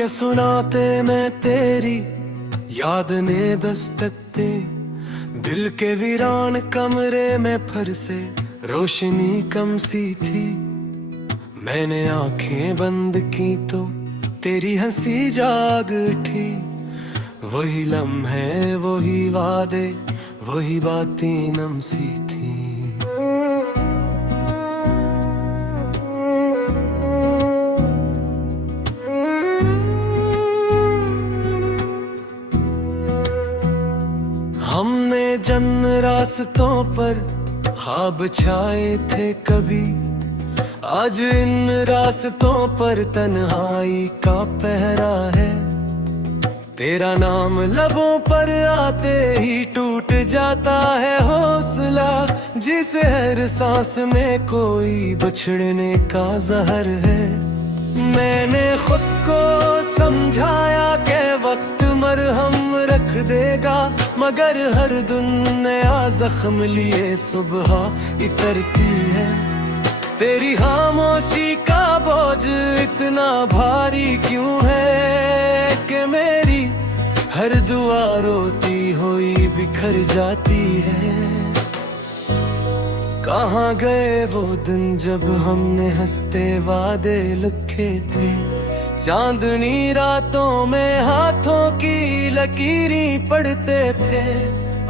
के सुनाते मैं तेरी याद ने दस्तक दे। दिल के वीरान कमरे में फिर से रोशनी कम सी थी। मैंने आंखें बंद की तो तेरी हंसी जाग उठी। वही लम्हे वही वादे वही बातें नम सी थी। हमने जन रास्तों पर ख्वाब छाए थे कभी। आज इन रास्तों पर तन्हाई का पहरा है। तेरा नाम लबों पर आते ही टूट जाता है हौसला। जिसे हर सांस में कोई बिछड़ने का जहर है। मैंने खुद को समझाया कि वक्त मरहम रख देगा, मगर हर दिन नया जख्म लिए सुबह इतरती है। तेरी खामोशी का बोझ इतना भारी क्यों है कि मेरी हर दुआ रोती हुई बिखर जाती है। कहाँ गए वो दिन जब हमने हंसते वादे लिखे थे। चांदनी रातों में हाथों की लकीरें पढ़ते थे।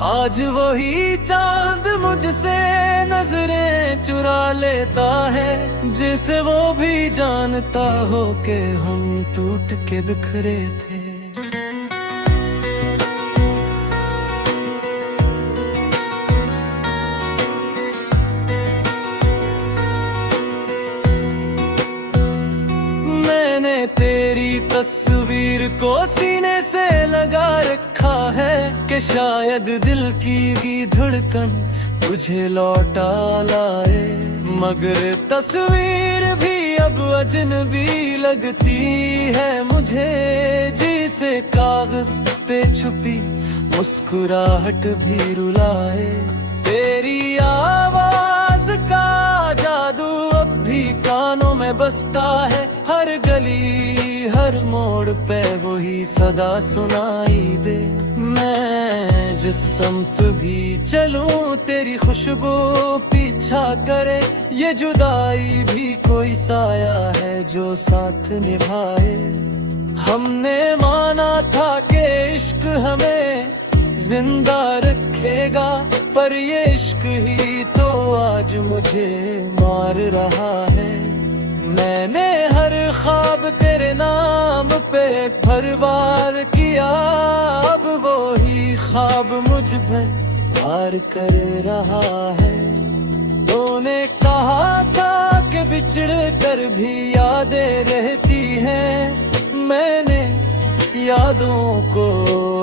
आज वही चांद मुझसे नजरें चुरा लेता है। जिसे वो भी जानता हो कि हम टूट के बिखरे थे। मैंने तेरी तस्वीर को सीने से लगा रखा है कि शायद दिल की धड़कन तुझे लौटा लाए। मगर तस्वीर भी अब अजनबी लगती है मुझे। जिसे कागज पे छुपी मुस्कुराहट भी रुलाए। तेरी आवाज का जादू अब भी कानों में बसता है। हर गली हर मोड़ पे वही सदा सुनाई दे। मैं जिस समत भी चलूं तेरी खुशबू पीछा करे। ये जुदाई भी कोई साया है जो साथ निभाए। हमने माना था कि इश्क हमें जिंदा रखेगा, पर ये इश्क ही तो आज मुझे मार रहा है। मैंने हर ख्वाब तेरे नाम पे भरवार किया। अब वो ही ख्वाब मुझ पे वार कर रहा है। तूने कहा था कि बिछड़ कर भी यादें रहती हैं। मैंने यादों को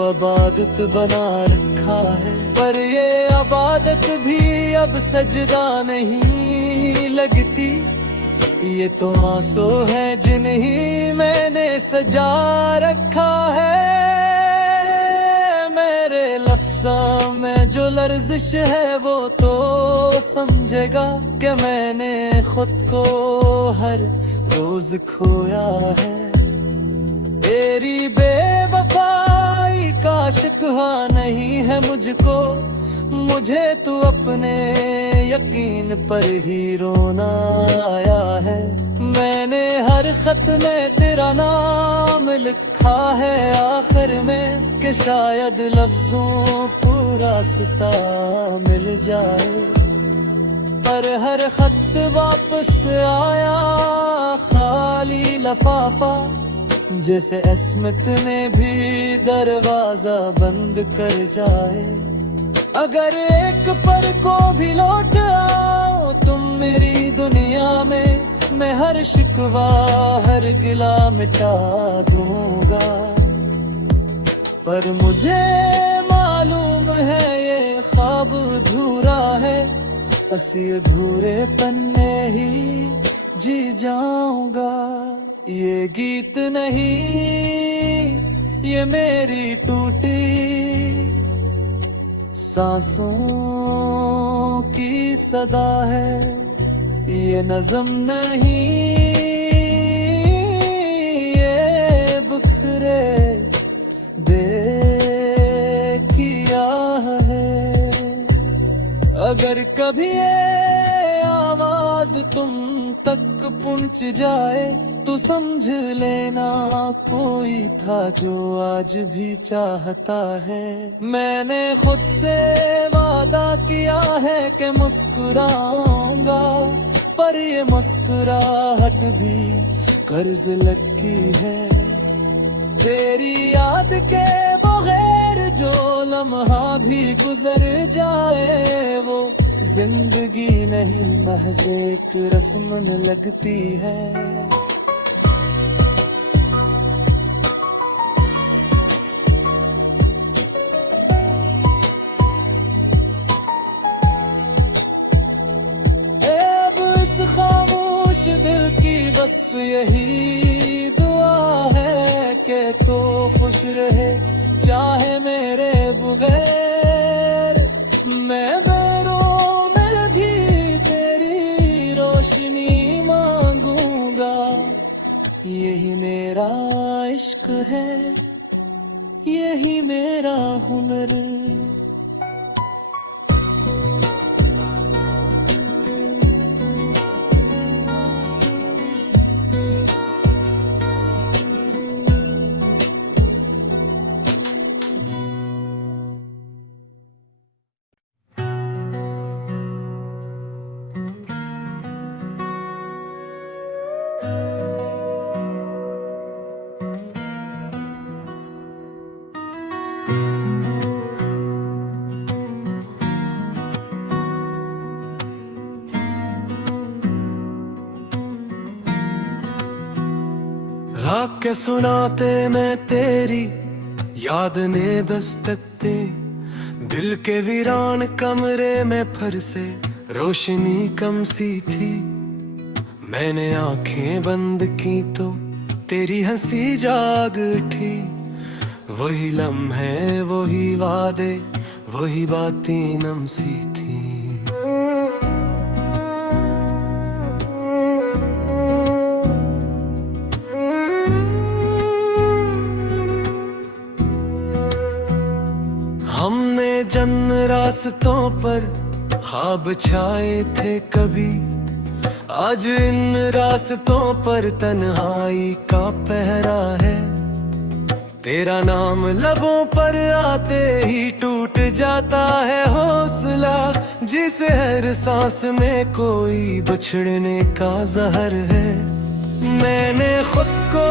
आबादत बना रखा है। पर ये आबादत भी अब सजदा नहीं लगती। ये तो आंसू है जिन्हीं मैंने सजा रखा है। मेरे लफ्ज़ों में जो लर्जिश है वो तो समझेगा कि मैंने खुद को हर रोज खोया है। तेरी बेवफाई का शिकवा नहीं है मुझको। मुझे तू अपने यकीन पर ही रोना आया है। मैंने हर खत में तेरा नाम लिखा है आखिर में कि शायद लफ्जों को रास्ता मिल जाए। पर हर खत वापस आया खाली लिफाफा। जैसे अस्मत ने भी दरवाजा बंद कर जाए। अगर एक पल को भी लौट आओ तुम मेरी दुनिया में, मैं हर शिकवा हर गिला मिटा दूंगा। पर मुझे मालूम है ये ख्वाब अधूरा है। बस ये अधूरे पन्ने ही जी जाऊंगा। ये गीत नहीं ये मेरी टूटी सांसों की सदा है। ये नज़म नहीं ये अगर कभी ये आवाज तुम तक पहुंच जाए तो समझ लेना कोई था जो आज भी चाहता है। मैंने खुद से वादा किया है कि मुस्कुराऊंगा, पर ये मुस्कुराहट भी कर्ज लगी है। तेरी याद के बगैर जो लम्हा भी गुजर जाए वो जिंदगी नहीं महज एक रस्म लगती है। अब इस खामोश दिल की बस यही दुआ है कि तो खुश रहे चाहे मेरे बगैर। मैं बैरों में भी तेरी रोशनी मांगूंगा, यही मेरा इश्क है, यही मेरा हुनर। राग के सुनाते मैं तेरी याद ने दस्तक दे, दिल के वीरान कमरे में फिर से रोशनी कम सी थी। मैंने आंखें बंद की तो तेरी हंसी जाग उठी। वही लम्हे वही वादे वही बातें नम सी थी। हमने जन रास्तों पर ख्वाब छाए थे कभी, आज इन रास्तों पर तन्हाई का पहरा है। तेरा नाम लबों पर आते ही टूट जाता है हौसला, जिसे हर सांस में कोई बिछड़ने का जहर है। मैंने खुद को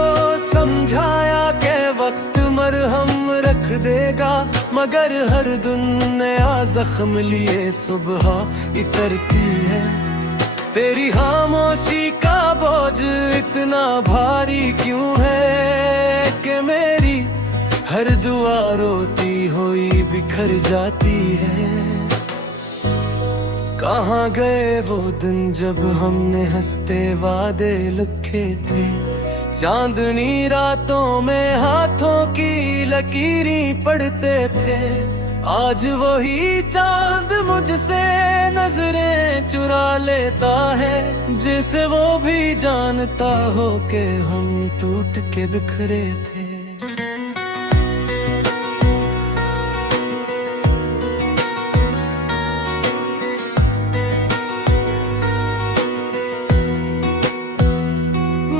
समझाया कि वक्त मरहम रख देगा, मगर हर दिन नया जख्म लिए सुबह इतरती है। तेरी खामोशी का बोझ इतना भारी क्यों है कि मेरी हर दुआ रोती हुई बिखर जाती है। कहाँ गए वो दिन जब हमने हंसते वादे लिखे थे, चांदनी रातों में हाथों की लकीरें पढ़ते थे। आज वही चांद मुझसे नजरें चुरा लेता है, जिसे वो भी जानता हो कि हम टूट के बिखरे थे।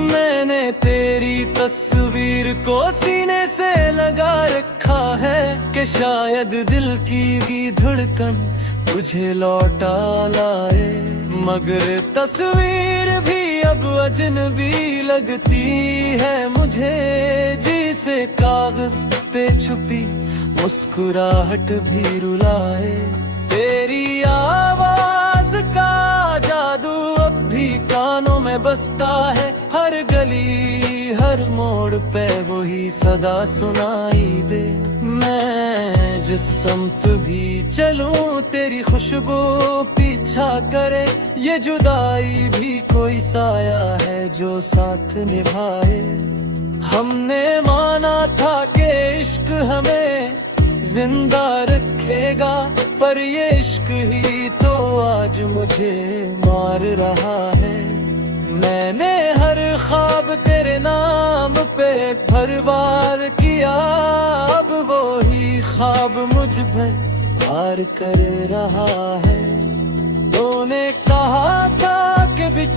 मैंने तेरी तस्वीर को सीने से लगा रखा है कि शायद दिल की धड़कन तुझे लौटा लाए, मगर तस्वीर भी अब अजनबी लगती है मुझे, जिसे कागज पे छुपी मुस्कुराहट भी रुलाए। तेरी आवाज का जादू अब भी कानों में बसता है, हर गली हर मोड़ पे वही सदा सुनाई दे। मैं जिस समत भी चलूं तेरी खुशबू पीछा करे, ये जुदाई भी कोई साया है जो साथ निभाए। हमने माना था कि इश्क हमें जिंदा रखेगा, पर ये इश्क ही तो आज मुझे मार रहा है। मैंने हर ख्वाब तेरे नाम पे भरवार किया, अब वो ही ख्वाब मुझ पर वार कर रहा है।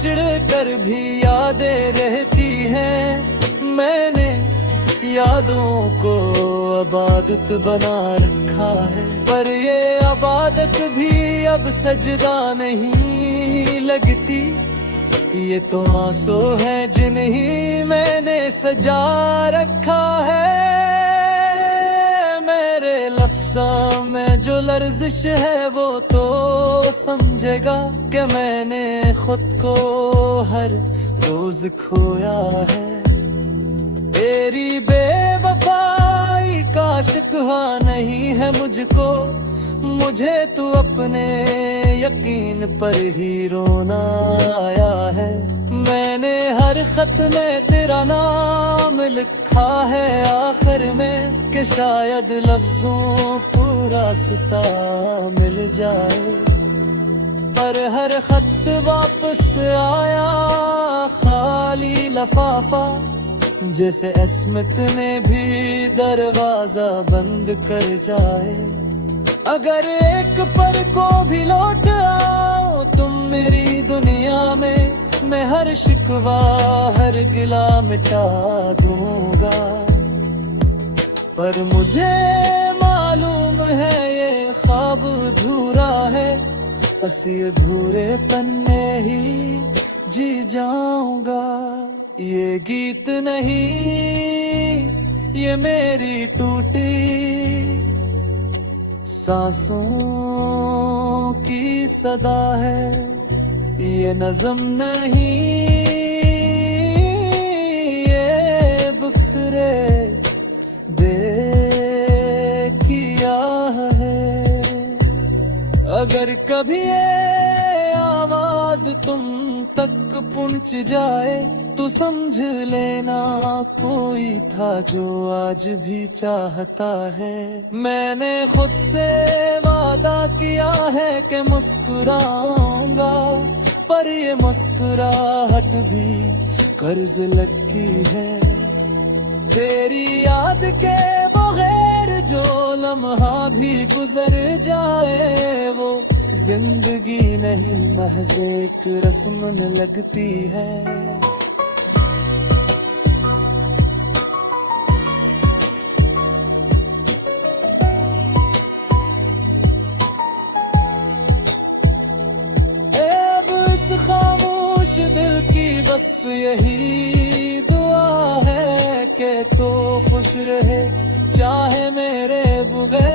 चिढ़ कर भी यादें रहती हैं। मैंने यादों को अबादत बना रखा है, पर ये अबादत भी अब सजदा नहीं लगती। ये तो आंसू है जिन्हीं मैंने सजा रखा है। मेरे लफ्ज़ों में जो लर्जिश है वो तो समझेगा कि मैंने खुद को हर रोज खोया है। तेरी बेवफाई का शिकवा नहीं है मुझको, मुझे तू अपने यकीन पर ही रोना आया है। मैंने हर खत में तेरा नाम लिखा है आखिर में, कि शायद लफ्जों को रास्ता मिल जाए। पर हर खत वापस आया खाली लफाफा, जैसे अस्मत ने भी दरवाजा बंद कर जाए। अगर एक पल को भी लौट आओ तुम मेरी दुनिया में, मैं हर शिकवा हर गिला मिटा दूंगा। पर मुझे मालूम है ये ख्वाब अधूरा है, बस ये अधूरे पन्ने ही जी जाऊंगा। ये गीत नहीं, ये मेरी टूटी सांसों की सदा है। ये नज़म नहीं, ये बिखरे किया है। अगर कभी ये आवाज तुम तक पहुंच जाए तो समझ लेना कोई था जो आज भी चाहता है। मैंने खुद से वादा किया है कि मुस्कुराऊंगा, पर ये मुस्कुराहट भी कर्ज लगी है। तेरी याद के बगैर जो लम्हा भी गुजर जाए वो जिंदगी नहीं महज एक रस्म लगती है। अब इस खामोश दिल की बस यही दुआ है कि तो खुश रहे चाहे मेरे बगैर।